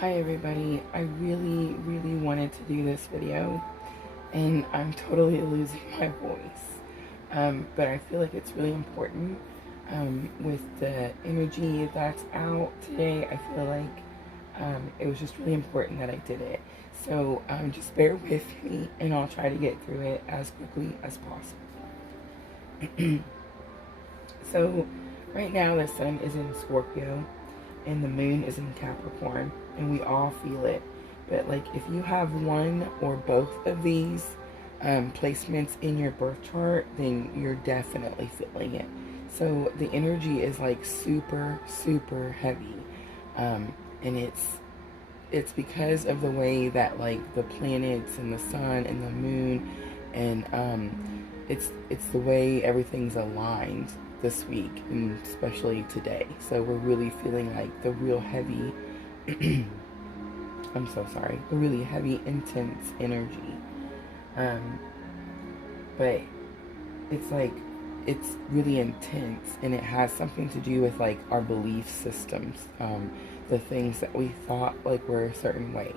Hi everybody, I really wanted to do this video and I'm totally losing my voice. But I feel like it's really important with the energy that's out today. I feel like it was just really important that I did it. So just bear with me and I'll try to get through it as quickly as possible. So right now the sun is in Scorpio and the moon is in Capricorn, and we all feel it. But like if you have one or both of these placements in your birth chart, then you're definitely feeling it. So the energy is like super heavy, and it's because of the way that like the planets and the sun and the moon and it's the way everything's aligned this week, and especially today. So we're really feeling like the real heavy I'm so sorry, the really heavy, intense energy. But it's like it's really intense, and it has something to do with like our belief systems, the things that we thought like were a certain way,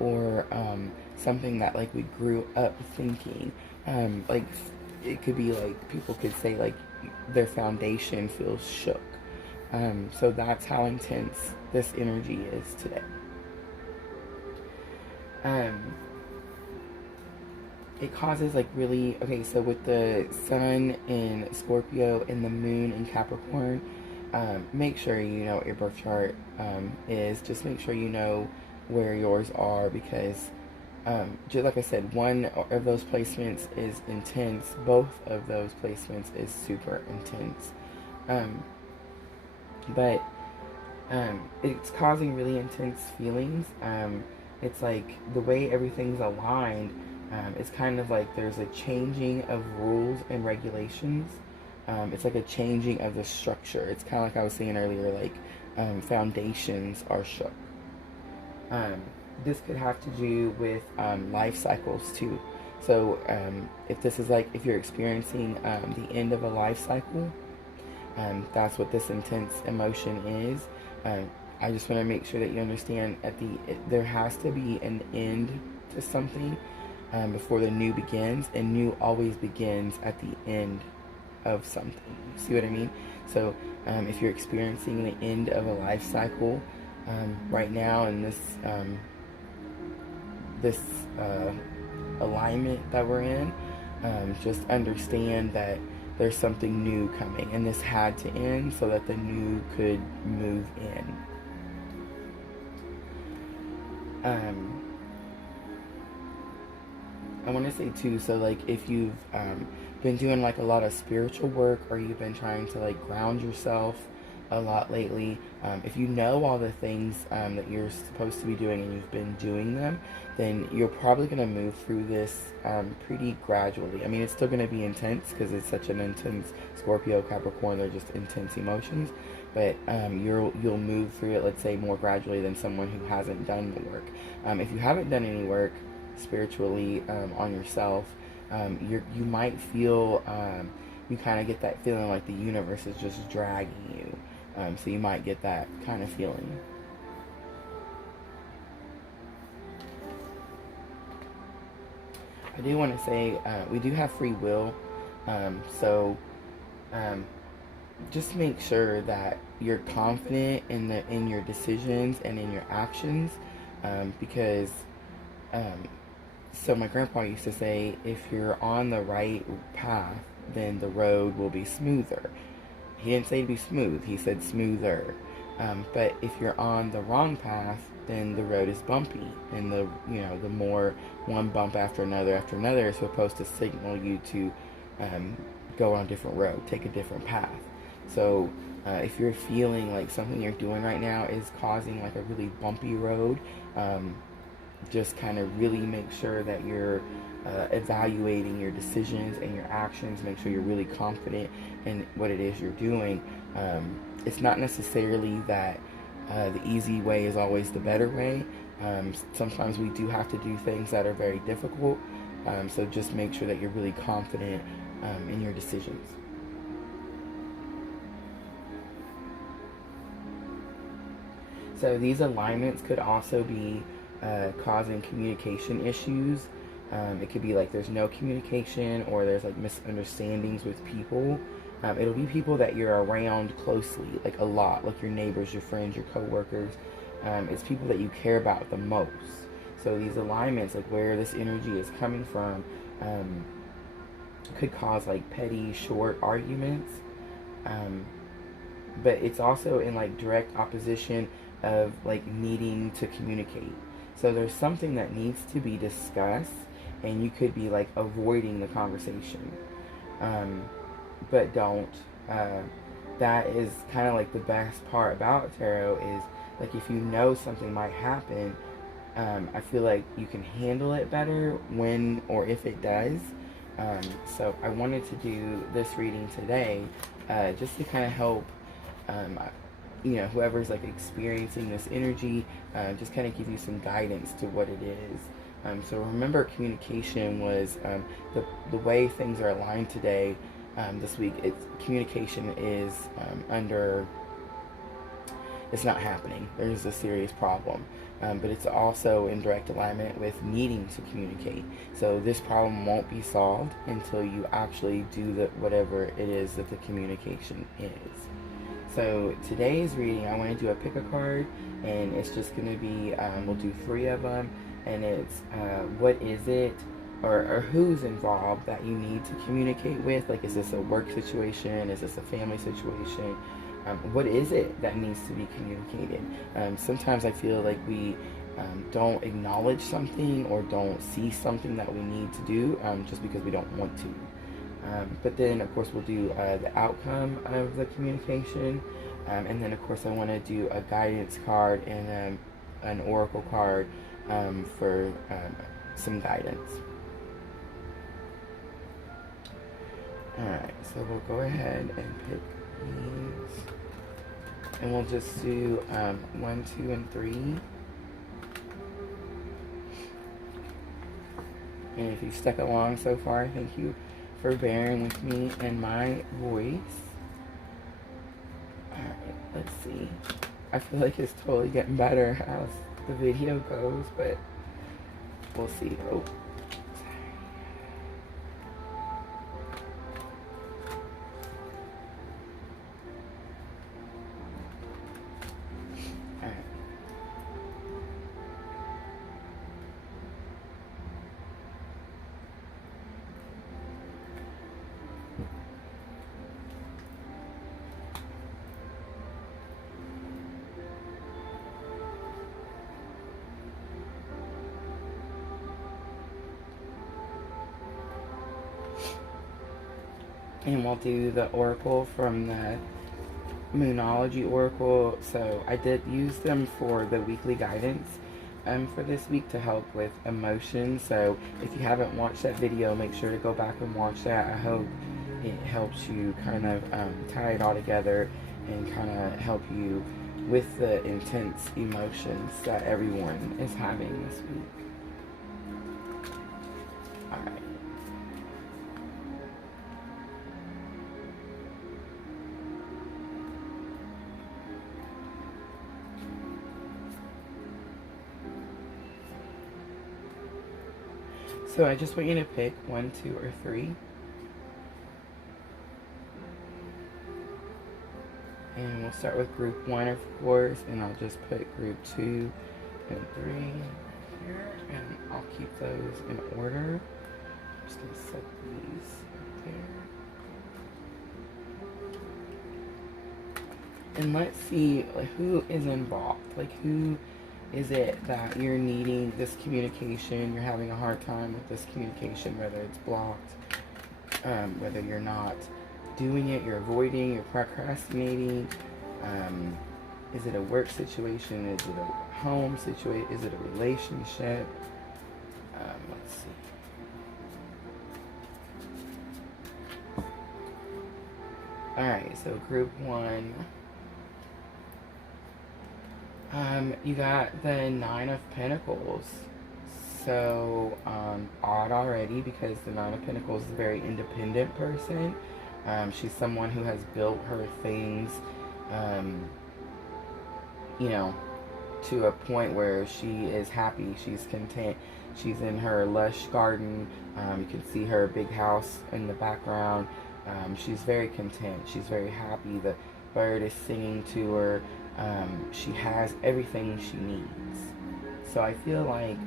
or something that like we grew up thinking. Like it could be like people could say like their foundation feels shook. So that's how intense this energy is today. It causes like really, okay, so with the sun in Scorpio and the moon in Capricorn, make sure you know what your birth chart is. Just make sure you know where yours are, because just like I said, one of those placements is intense. Both of those placements is super intense. But it's causing really intense feelings. It's like the way everything's aligned. It's kind of like there's a changing of rules and regulations. It's like a changing of the structure. It's kind of like I was saying earlier, like foundations are shook. This could have to do with life cycles too. So if this is like, if you're experiencing the end of a life cycle, that's what this intense emotion is. I just want to make sure that you understand there has to be an end to something before the new begins, and new always begins at the end of something. See what I mean? So if you're experiencing the end of a life cycle right now in this alignment that we're in, just understand that there's something new coming, and this had to end so that the new could move in. I want to say too, so like if you've been doing like a lot of spiritual work, or you've been trying to like ground yourself a lot lately, if you know all the things that you're supposed to be doing and you've been doing them, then you're probably going to move through this pretty gradually. I mean, it's still going to be intense because it's such an intense Scorpio, Capricorn, they're just intense emotions, but you'll move through it, let's say, more gradually than someone who hasn't done the work. If you haven't done any work spiritually on yourself, you might feel, you kind of get that feeling like the universe is just dragging you. So you might get that kind of feeling. I do want to say we do have free will, so just make sure that you're confident in your decisions and in your actions, because so my grandpa used to say, if you're on the right path, then the road will be smoother. He didn't say to be smooth, he said smoother. But if you're on the wrong path, then the road is bumpy, and the more one bump after another is supposed to signal you to go on a different road, take a different path. So if you're feeling like something you're doing right now is causing like a really bumpy road, just kind of really make sure that you're evaluating your decisions and your actions. Make sure you're really confident in what it is you're doing. It's not necessarily that the easy way is always the better way. Sometimes we do have to do things that are very difficult. So just make sure that you're really confident in your decisions. So these alignments could also be causing communication issues. It could be like there's no communication, or there's like misunderstandings with people. It'll be people that you're around closely, like a lot, like your neighbors, your friends, your coworkers. It's people that you care about the most. So these alignments, like where this energy is coming from, could cause like petty, short arguments. But it's also in like direct opposition of like needing to communicate. So there's something that needs to be discussed, and you could be like avoiding the conversation. But don't. That is kind of like the best part about tarot, is like if you know something might happen, I feel like you can handle it better when or if it does. So I wanted to do this reading today, just to kind of help, whoever's like experiencing this energy, just kind of give you some guidance to what it is. So remember, communication was the way things are aligned today. This week, communication is it's not happening. There's a serious problem. But it's also in direct alignment with needing to communicate. So this problem won't be solved until you actually do whatever it is that the communication is. So today's reading, I want to do a pick a card, and it's just going to be, we'll do 3 of them, and it's what is it, or who's involved that you need to communicate with. Like, is this a work situation? Is this a family situation? What is it that needs to be communicated? Sometimes I feel like we don't acknowledge something or don't see something that we need to do just because we don't want to. But then, of course, we'll do the outcome of the communication. And then, of course, I want to do a guidance card and an oracle card for some guidance. Alright, so we'll go ahead and pick these. And we'll just do 1, 2, and 3. And if you've stuck along so far, thank you for bearing with me and my voice. Alright, let's see. I feel like it's totally getting better as the video goes, but we'll see. Oh. And we'll do the oracle from the Moonology oracle. So I did use them for the weekly guidance for this week to help with emotions. So if you haven't watched that video, make sure to go back and watch that. I hope it helps you kind of tie it all together and kind of help you with the intense emotions that everyone is having this week. Alright. So I just want you to pick 1, 2, or 3. And we'll start with group 1, of course, and I'll just put group 2 and 3 here, and I'll keep those in order. I'm just going to set these up there. And let's see, like, who is involved. Like, who is it that you're needing this communication? You're having a hard time with this communication, whether it's blocked, whether you're not doing it, you're avoiding, you're procrastinating. Is it a work situation? Is it a home situation? Is it a relationship? Let's see. Alright, so group 1. You got the 9 of Pentacles. So, odd already, because the 9 of Pentacles is a very independent person. She's someone who has built her things, to a point where she is happy, she's content, she's in her lush garden, you can see her big house in the background, she's very content, she's very happy, the bird is singing to her, she has everything she needs. So I feel like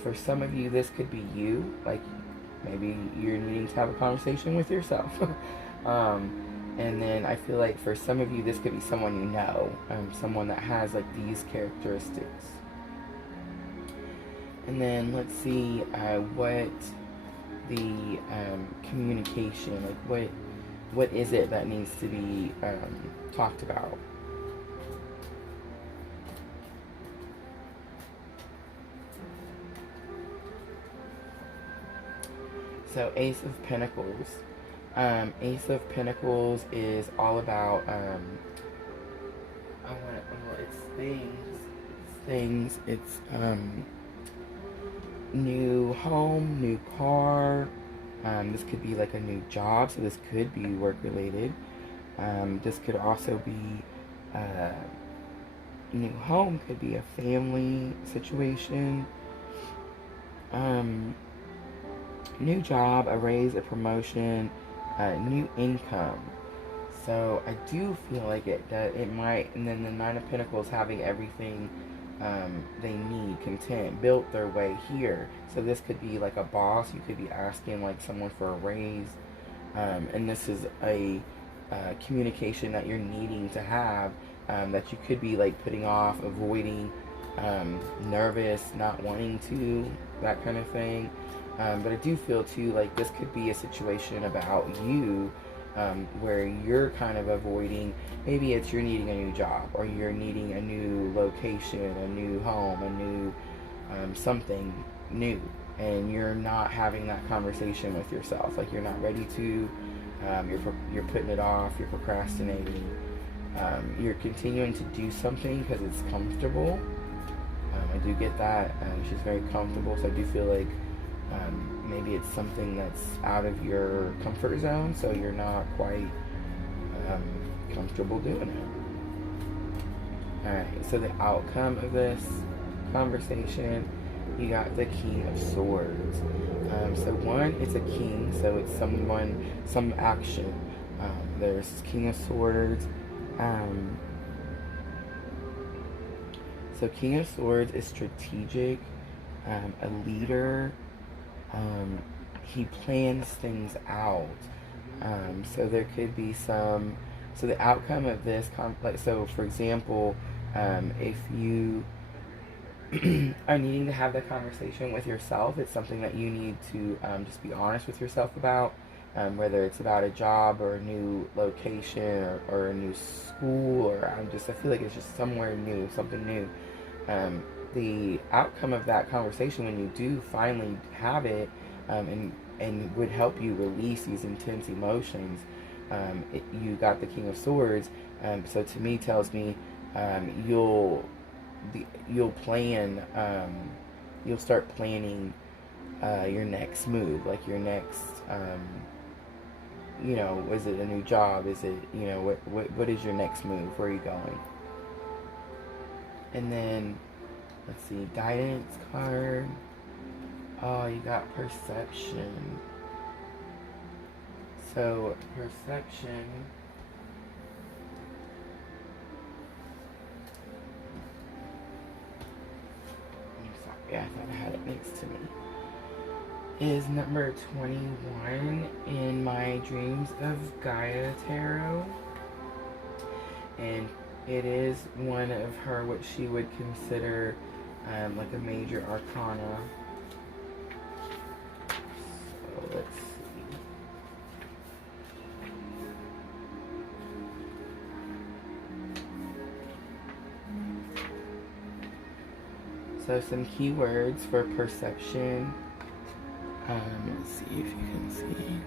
for some of you this could be you, like maybe you're needing to have a conversation with yourself. And then I feel like for some of you, this could be someone you know, someone that has like these characteristics. And then let's see what the communication, like what is it that needs to be talked about. So Ace of Pentacles. Ace of Pentacles is all about, it's things, it's new home, new car, this could be like a new job, so this could be work related, this could also be, new home, could be a family situation, new job, a raise, a promotion, new income. So I do feel like it might, and then the Nine of Pentacles having everything they need, content, built their way here. So this could be like a boss, you could be asking like someone for a raise, and this is a communication that you're needing to have, that you could be like putting off, avoiding, nervous, not wanting to, that kind of thing. But I do feel too like this could be a situation about you, where you're kind of avoiding, maybe it's you're needing a new job, or you're needing a new location, a new home, a new something new, and you're not having that conversation with yourself, like you're not ready to, you're putting it off, you're procrastinating, you're continuing to do something because it's comfortable. I do get that. She's very comfortable, so I do feel like maybe it's something that's out of your comfort zone, so you're not quite comfortable doing it. Alright, so the outcome of this conversation, you got the King of Swords. So one, it's a king, so it's someone, some action. There's King of Swords. So King of Swords is strategic, a leader. He plans things out. So there could be some, so the outcome of this, like, so for example, if you are needing to have that conversation with yourself, it's something that you need to just be honest with yourself about, whether it's about a job or a new location, or a new school, or I feel like it's just somewhere new, something new. The outcome of that conversation, when you do finally have it, and would help you release these intense emotions, you got the King of Swords, so to me tells me you'll plan, you'll start planning your next move, like your next, you know, is it a new job, is it, you know, what is your next move, where are you going? And then let's see, guidance card. Oh, you got perception. So perception, I'm sorry, I thought I had it next to me, is number 21 in my Dreams of Gaia tarot. And it is one of her, what she would consider like a major arcana. So let's see. So some keywords for perception. Let's see if you can see.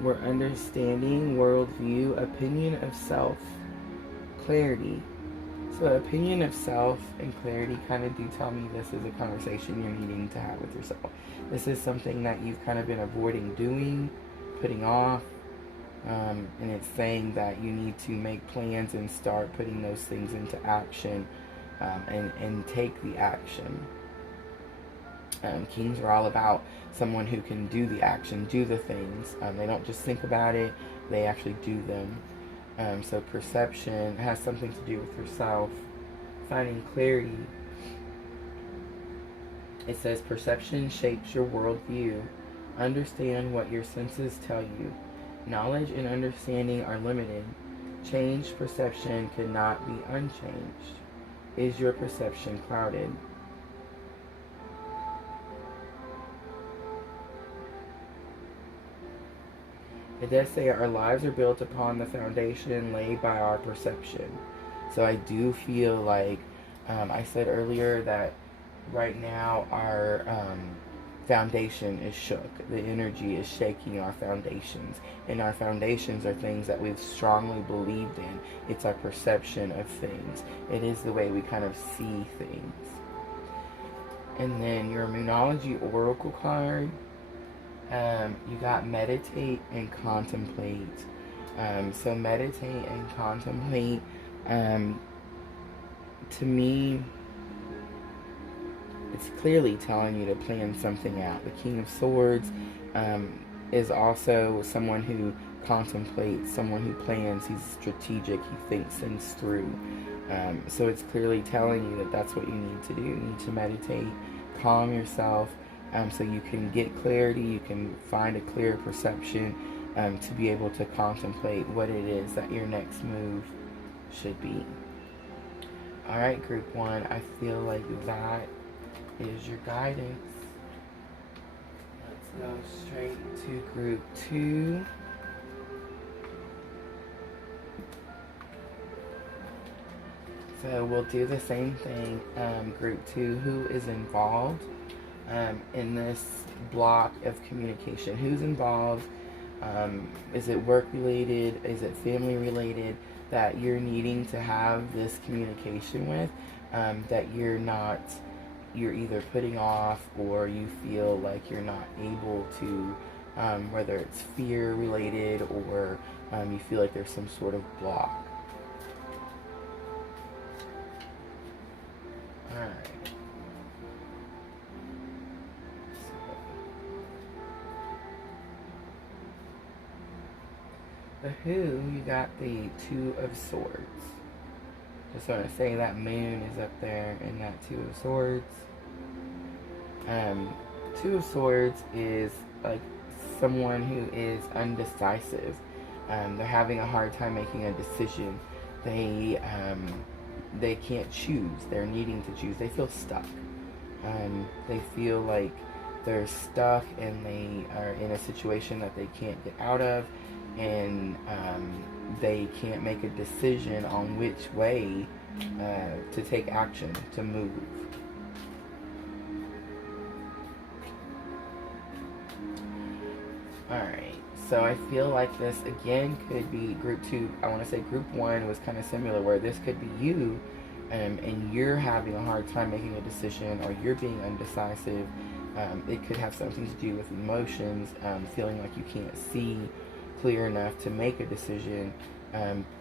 We're understanding, worldview, opinion of self, clarity. So opinion of self and clarity kind of do tell me this is a conversation you're needing to have with yourself. This is something that you've kind of been avoiding doing, putting off, And it's saying that you need to make plans and start putting those things into action, and take the action. Kings are all about someone who can do the action, do the things. They don't just think about it, they actually do them. So perception has something to do with yourself, finding clarity. It says perception shapes your worldview. Understand what your senses tell you. Knowledge and understanding are limited. Changed perception cannot be unchanged. Is your perception clouded? It does say our lives are built upon the foundation laid by our perception. So I do feel like, I said earlier that right now our foundation is shook. The energy is shaking our foundations. And our foundations are things that we've strongly believed in. It's our perception of things. It is the way we kind of see things. And then your Moonology Oracle card. You got meditate and contemplate. So meditate and contemplate, to me, it's clearly telling you to plan something out. The King of Swords is also someone who contemplates, someone who plans. He's strategic. He thinks things through. So it's clearly telling you that that's what you need to do. You need to meditate, calm yourself, so you can get clarity, you can find a clear perception, to be able to contemplate what it is that your next move should be. Alright, Group 1, I feel like that is your guidance. Let's go straight to Group 2. So we'll do the same thing. Group 2, who is involved in this block of communication? Who's involved? Is it work related? Is it family related that you're needing to have this communication with, that you're either putting off, or you feel like you're not able to, whether it's fear related, or you feel like there's some sort of block. Alright. The Who, you got the Two of Swords. Just want to say that moon is up there in that Two of Swords. Two of Swords is like someone who is undecisive. They're having a hard time making a decision. They can't choose. They're needing to choose. They feel stuck. They feel like they're stuck and they are in a situation that they can't get out of, and they can't make a decision on which way to take action, to move. Alright, so I feel like this again could be Group 2. I want to say Group 1 was kind of similar, where this could be you, and you're having a hard time making a decision, or you're being undecisive. It could have something to do with emotions, feeling like you can't see clear enough to make a decision,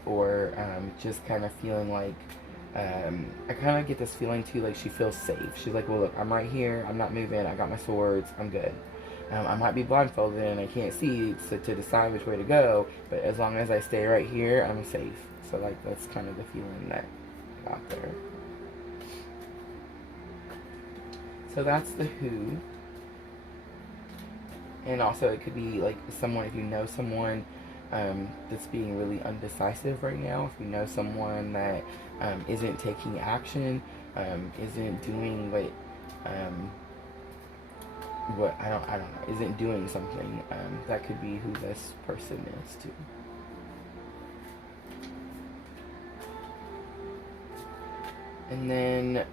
or just kind of feeling like, I kind of get this feeling too, like she feels safe. She's like, well, look, I'm right here, I'm not moving, I got my swords, I'm good. I might be blindfolded and I can't see to decide which way to go, but as long as I stay right here, I'm safe. So like, that's kind of the feeling that I got there. So that's the Who. And also it could be like someone, if you know someone that's being really undecisive right now, if you know someone that isn't taking action, isn't doing what I don't know, isn't doing something, that could be who this person is too. And then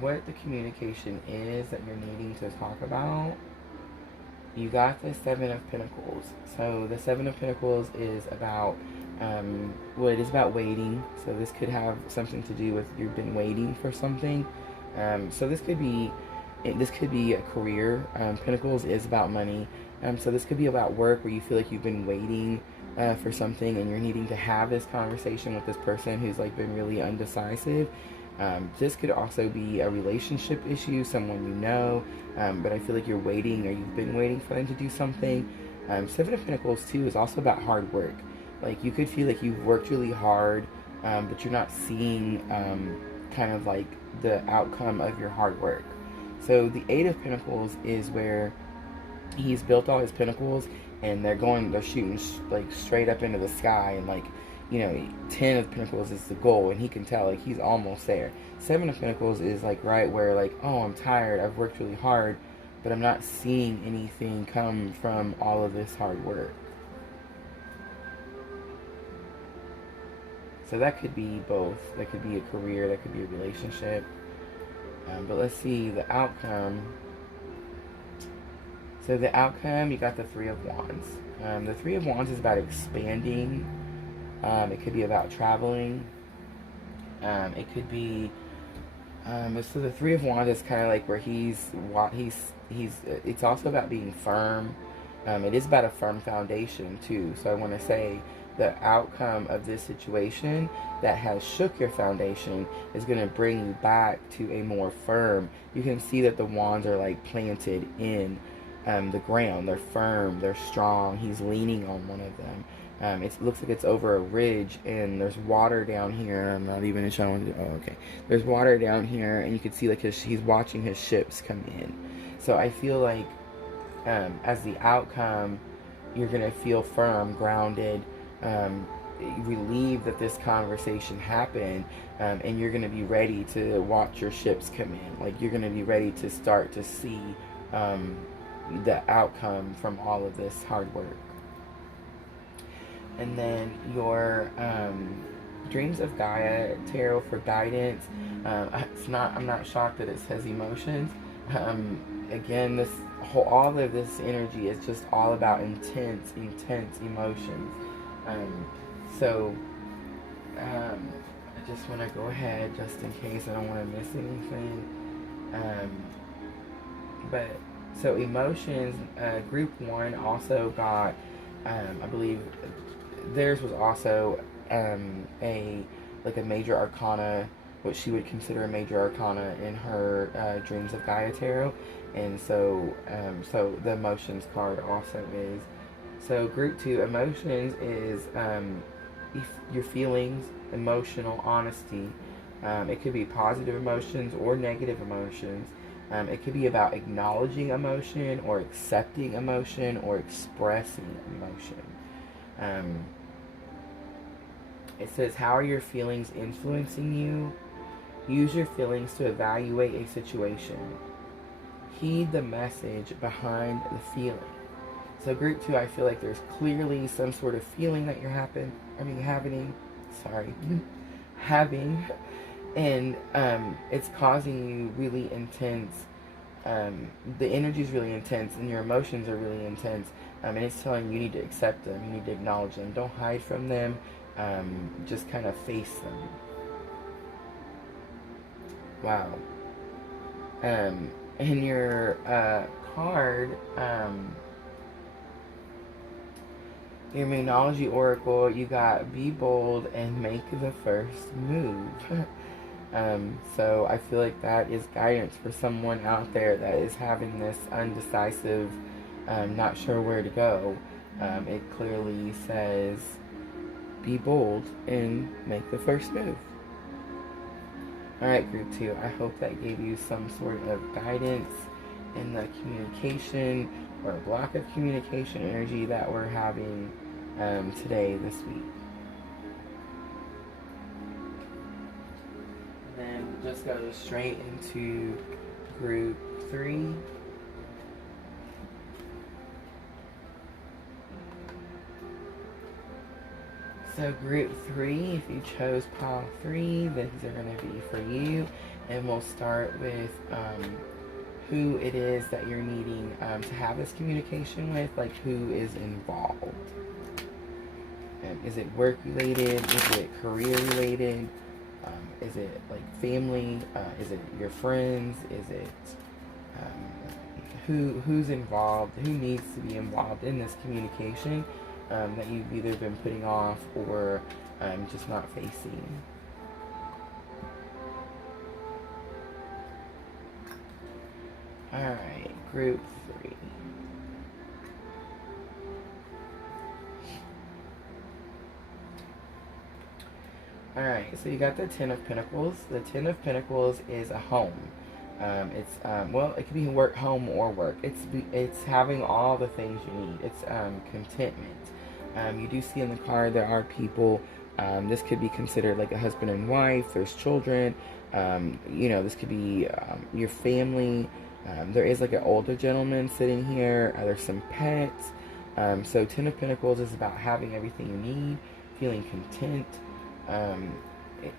what the communication is that you're needing to talk about. You got the Seven of Pentacles. So the Seven of Pentacles is about, well, it is about waiting. So this could have something to do with you've been waiting for something. So this could be this could be a career. Pentacles is about money. So this could be about work where you feel like you've been waiting for something and you're needing to have this conversation with this person who's like been really undecisive. This could also be a relationship issue, someone you know, but I feel like you're waiting or you've been waiting for them to do something. Seven of Pentacles too is also about hard work. Like you could feel like you've worked really hard, but you're not seeing kind of like the outcome of your hard work. So the Eight of Pentacles is where he's built all his pentacles and they're shooting like straight up into the sky, and like, you know, 10 of Pentacles is the goal and he can tell like he's almost there. 7 of Pentacles is like right where like, oh, I'm tired, I've worked really hard, but I'm not seeing anything come from all of this hard work. So that could be both. That could be a career, that could be a relationship. But let's see the outcome. So the outcome, you got the Three of Wands. The Three of Wands is about expanding. It could be about traveling. It could be, so the Three of Wands is kind of like where it's also about being firm. It is about a firm foundation too. So I want to say the outcome of this situation that has shook your foundation is going to bring you back to a more firm. You can see that the wands are like planted in the ground. They're firm, they're strong. He's leaning on one of them. It looks like it's over a ridge and there's water down here. I'm not even showing. Oh, okay. There's water down here and you can see like he's watching his ships come in. So I feel like as the outcome, you're going to feel firm, grounded, relieved that this conversation happened, and you're going to be ready to watch your ships come in. Like you're going to be ready to start to see the outcome from all of this hard work. And then your Dreams of Gaia tarot for guidance. I'm not shocked that it says emotions. Again, all of this energy is just all about intense emotions. So I just want to go ahead just in case I don't want to miss anything. But so emotions, group 1 also got, I believe theirs was also a major arcana, what she would consider a major arcana in her Dreams of Gaia tarot. And so so the emotions card also is. So group 2, emotions is your feelings, emotional honesty. It could be positive emotions or negative emotions. It could be about acknowledging emotion or accepting emotion or expressing emotion. It says, how are your feelings influencing you? Use your feelings to evaluate a situation. Heed the message behind the feeling. So group 2, I feel like there's clearly some sort of feeling that you're having, and it's causing you really intense, the energy is really intense and your emotions are really intense, and it's telling you need to accept them, you need to acknowledge them, don't hide from them, just kind of face them. Wow. In your card, your Moonology Oracle, you got be bold and make the first move. So I feel like that is guidance for someone out there that is having this undecisive, not sure where to go. It clearly says be bold and make the first move. Alright, group 2, I hope that gave you some sort of guidance in the communication or block of communication energy that we're having today, this week. Then just go straight into group 3. So group 3, if you chose pile 3, these are going to be for you. And we'll start with who it is that you're needing to have this communication with, like who is involved. Is it work related? Is it career related? Is it like family? Is it your friends? Is it who's involved, who needs to be involved in this communication that you've either been putting off or just not facing. Alright, group 3. Alright, so you got the Ten of Pentacles. The Ten of Pentacles is a home. Well, it could be work, home, or work. It's having all the things you need. It's contentment. You do see in the card there are people. This could be considered like a husband and wife. There's children. This could be your family. There is like an older gentleman sitting here. There's some pets. So Ten of Pentacles is about having everything you need, feeling content.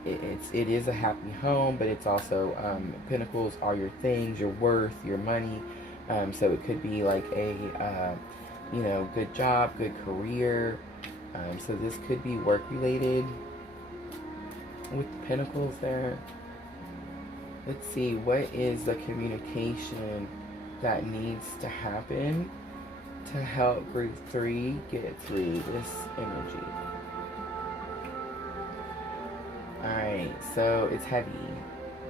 It is a happy home, but it's also pentacles are your things, your worth, your money. So it could be like a good job, good career. So this could be work related with the pentacles there. Let's see, what is the communication that needs to happen to help group 3 get through this energy? Alright, so it's heavy.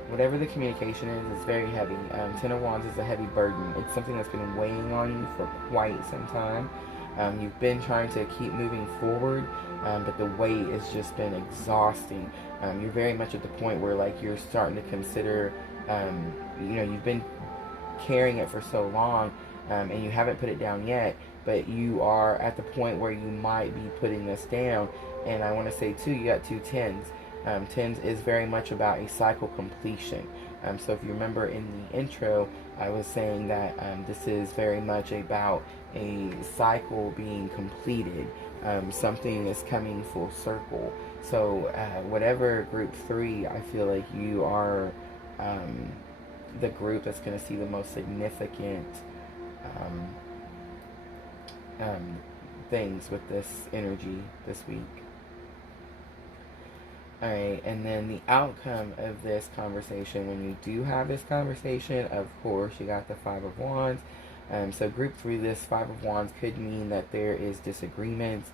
Whatever the communication is, it's very heavy. Ten of Wands is a heavy burden. It's something that's been weighing on you for quite some time. You've been trying to keep moving forward, but the weight has just been exhausting. You're very much at the point where like you're starting to consider, you've been carrying it for so long, and you haven't put it down yet, but you are at the point where you might be putting this down. And I want to say too, you got 2 tens. Tens is very much about a cycle completion. So if you remember in the intro, I was saying that this is very much about a cycle being completed. Something is coming full circle. So whatever group 3, I feel like you are the group that's going to see the most significant things with this energy this week. Alright, and then the outcome of this conversation, when you do have this conversation, of course, you got the 5 of Wands. So group 3, this 5 of Wands could mean that there is disagreements.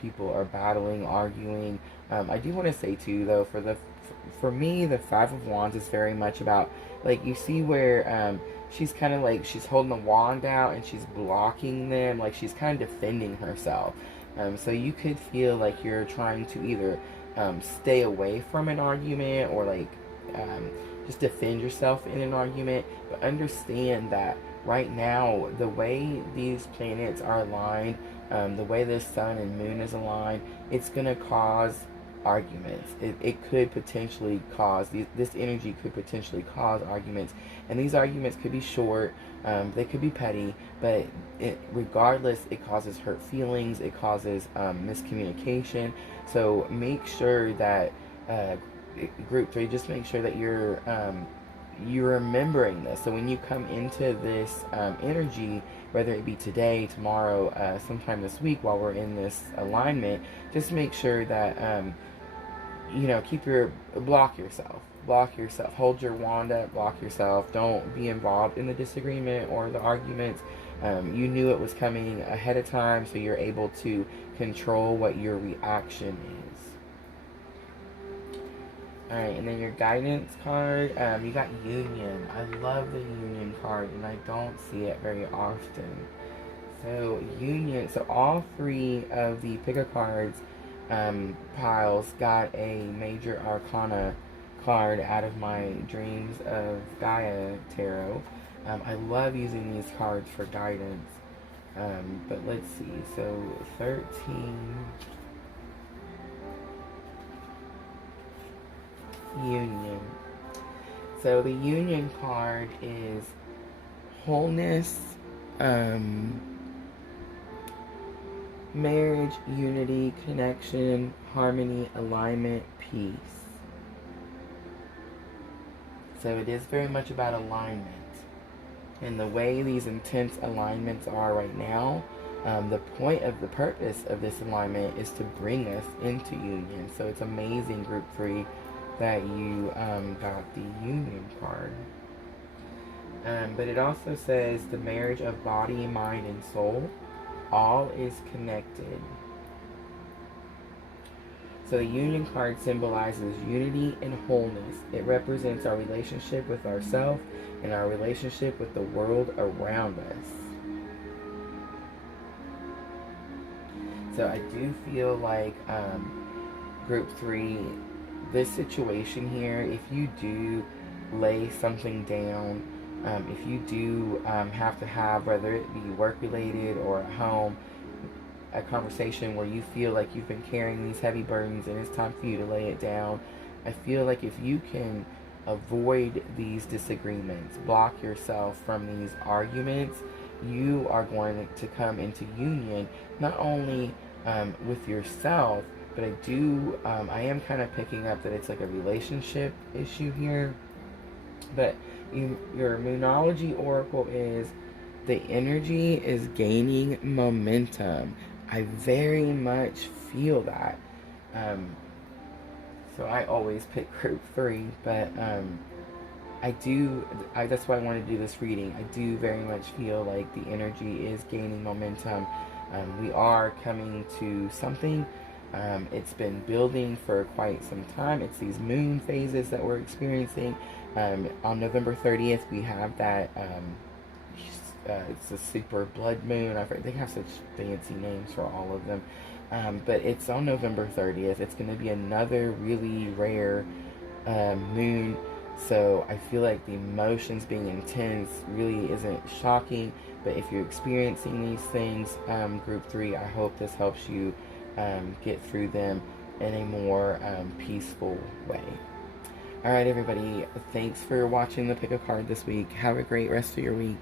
People are battling, arguing. I do want to say too, though, for me, the 5 of Wands is very much about, like, you see where she's kind of like, she's holding the wand out and she's blocking them, like she's kind of defending herself. So you could feel like you're trying to either stay away from an argument or like just defend yourself in an argument, but understand that right now the way these planets are aligned, the way this sun and moon is aligned, it's gonna cause arguments. It could potentially cause this energy could potentially cause arguments, and these arguments could be short, they could be petty, but regardless, it causes hurt feelings, it causes miscommunication. So make sure that group 3, just make sure that you're remembering this. So when you come into this energy, whether it be today, tomorrow, sometime this week while we're in this alignment, just make sure that block yourself, hold your wand up, block yourself, don't be involved in the disagreement or the arguments. You knew it was coming ahead of time, so you're able to control what your reaction is. Alright, and then your guidance card, you got Union. I love the Union card, and I don't see it very often. So, Union, so all 3 of the pick a cards piles got a major arcana card out of my Dreams of Gaia tarot. I love using these cards for guidance. But let's see. So 13. Union. So the Union card is wholeness, marriage, unity, connection, harmony, alignment, peace. So it is very much about alignment. And the way these intense alignments are right now, the point of the purpose of this alignment is to bring us into union. So it's amazing, group 3, that you got the Union card. But it also says the marriage of body, mind, and soul. All is connected. So the union card symbolizes unity and wholeness. It represents our relationship with ourselves and our relationship with the world around us. So I do feel like group 3, this situation here, if you do lay something down, if you do have to have, whether it be work related or at home, a conversation where you feel like you've been carrying these heavy burdens and it's time for you to lay it down, I feel like if you can avoid these disagreements, block yourself from these arguments, you are going to come into union not only with yourself, but I am kind of picking up that it's like a relationship issue here. But your Moonology Oracle is the energy is gaining momentum. I very much feel that. So I always pick group 3, but that's why I want to do this reading. I do very much feel like the energy is gaining momentum. We are coming to something. It's been building for quite some time. It's these moon phases that we're experiencing. On November 30th, we have that, it's a super blood moon. They have such fancy names for all of them. But it's on November 30th. It's going to be another really rare moon. So I feel like the emotions being intense really isn't shocking. But if you're experiencing these things, group 3, I hope this helps you get through them in a more peaceful way. Alright everybody, thanks for watching the Pick a Card this week. Have a great rest of your week.